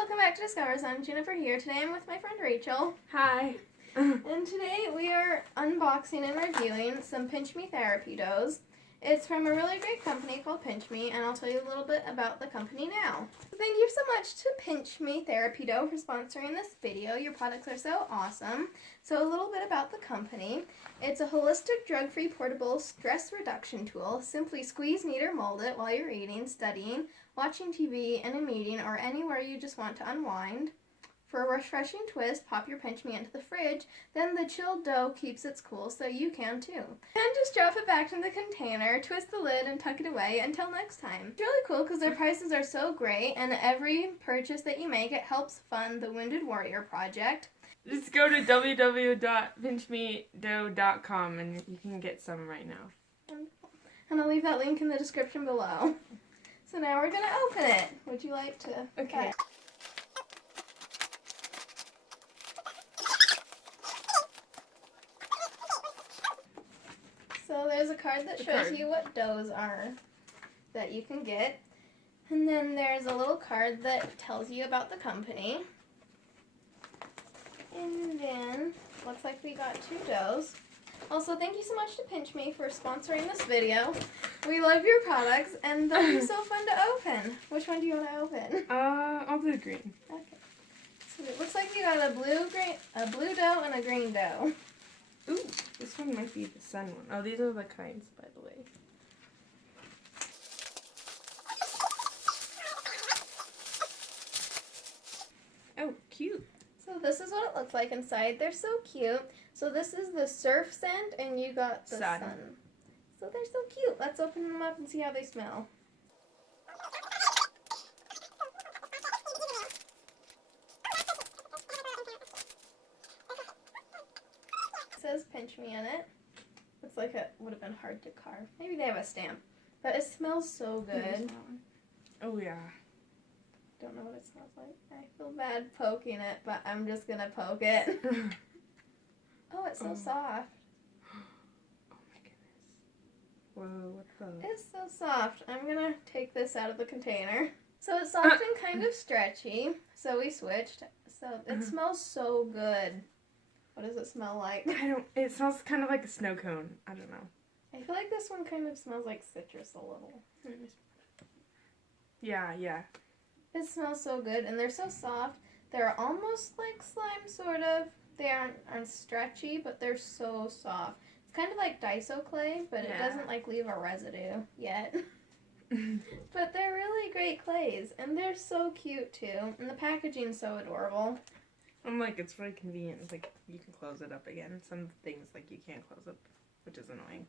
welcome back to Discoveries. I'm Jennifer here. Today I'm with my friend Rachel. Hi. And today we are unboxing and reviewing some PinchMe therapy doughs. It's from a really great company called PinchMe, and I'll tell you a little bit about the company now. Thank you so much to PinchMe Therapy Dough for sponsoring this video. Your products are so awesome. So a little bit about the company. It's a holistic, drug-free, portable stress reduction tool. Simply squeeze, knead, or mold it while you're eating, studying, watching TV, in a meeting, or anywhere you just want to unwind. For a refreshing twist, pop your PinchMe into the fridge, then the chilled dough keeps it cool so you can too. Then just drop it back in the container, twist the lid, and tuck it away until next time. It's really cool because their prices are so great, and every purchase that you make, it helps fund the Wounded Warrior Project. Just go to www.pinchmedough.com and you can get some right now. And I'll leave that link in the description below. So now we're going to open it. Would you like to? Okay. So there's a card that shows you what doughs are that you can get. And then there's a little card that tells you about the company. And then, looks like we got 2 doughs. Also, thank you so much to PinchMe for sponsoring this video. We love your products, and they'll be so fun to open. Which one do you want to open? I'll do the green. Okay. So it looks like you got a blue dough, and a green dough. Ooh, this one might be the sun one. Oh, these are the kinds, by the way. Oh, cute. So this is what it looks like inside. They're so cute. So this is the surf scent, and you got the sun. So they're so cute. Let's open them up and see how they smell. It says PinchMe in it. Looks like it would have been hard to carve. Maybe they have a stamp. But it smells so good. Oh, yeah. Don't know what it smells like. I feel bad poking it, but I'm just going to poke it. Oh, it's so soft. Oh my goodness. Whoa, what the? It's so soft. I'm going to take this out of the container. So it's soft and kind of stretchy. So we switched. So it smells so good. What does it smell like? It smells kind of like a snow cone. I don't know. I feel like this one kind of smells like citrus a little. Yeah. It smells so good, and they're so soft. They're almost like slime, sort of. They aren't stretchy, but they're so soft. It's kind of like Daiso clay, but it doesn't like leave a residue yet. But they're really great clays, and they're so cute too. And the packaging's so adorable. I'm like, it's really convenient. It's like, you can close it up again. Some things, like, you can't close up, which is annoying.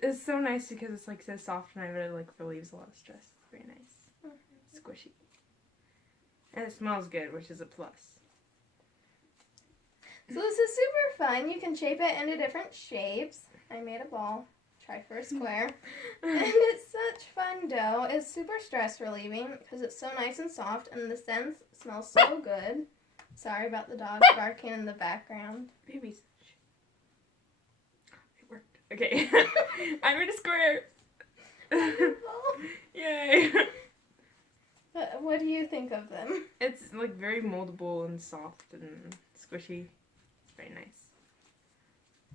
It's so nice because it's, like, so soft and it really, like, relieves a lot of stress. It's very nice. Squishy. And it smells good, which is a plus. So this is super fun. You can shape it into different shapes. I made a ball. Try for a square. And it's such fun dough. It's super stress relieving because it's so nice and soft, and the scent smells so good. Sorry about the dog barking in the background. Babies. It worked. Okay. I made a square. Yay. What do you think of them? It's like very moldable and soft and squishy. It's very nice.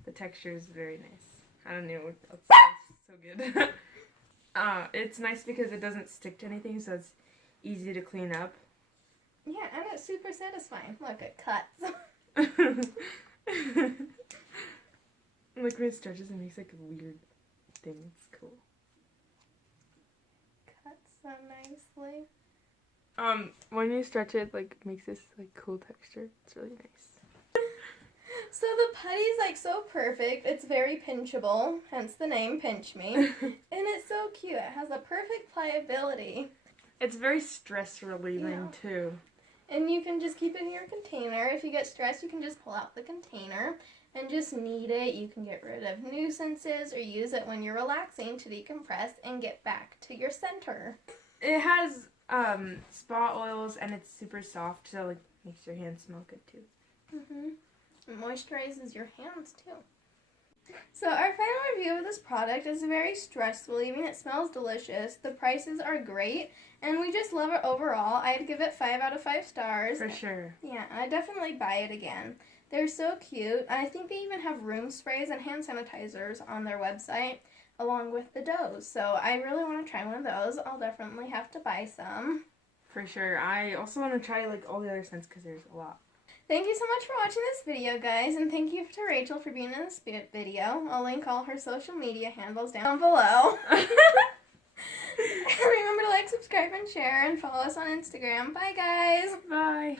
The texture is very nice. I don't know. It smells so good. It's nice because it doesn't stick to anything, so it's easy to clean up. Yeah, and it's super satisfying. Look, it cuts. Like when it stretches, it makes like a weird thing. It's cool. Cuts so nicely. When you stretch it, like, it makes this like cool texture. It's really nice. So the putty's like so perfect. It's very pinchable, hence the name PinchMe. And it's so cute. It has a perfect pliability. It's very stress relieving too. And you can just keep it in your container. If you get stressed, you can just pull out the container and just knead it. You can get rid of nuisances or use it when you're relaxing to decompress and get back to your center. It has spa oils and it's super soft, so like makes your hands smell good too. It moisturizes your hands too. So our final review of this product is very stress relieving. It smells delicious. The prices are great, and we just love it overall. I'd give it 5 out of 5 stars. For sure. Yeah, I'd definitely buy it again. They're so cute. I think they even have room sprays and hand sanitizers on their website along with the doughs. So I really want to try one of those. I'll definitely have to buy some. For sure. I also want to try like all the other scents because there's a lot. Thank you so much for watching this video, guys, and thank you to Rachel for being in this video. I'll link all her social media handles down below. Remember to like, subscribe, and share, and follow us on Instagram. Bye, guys! Bye!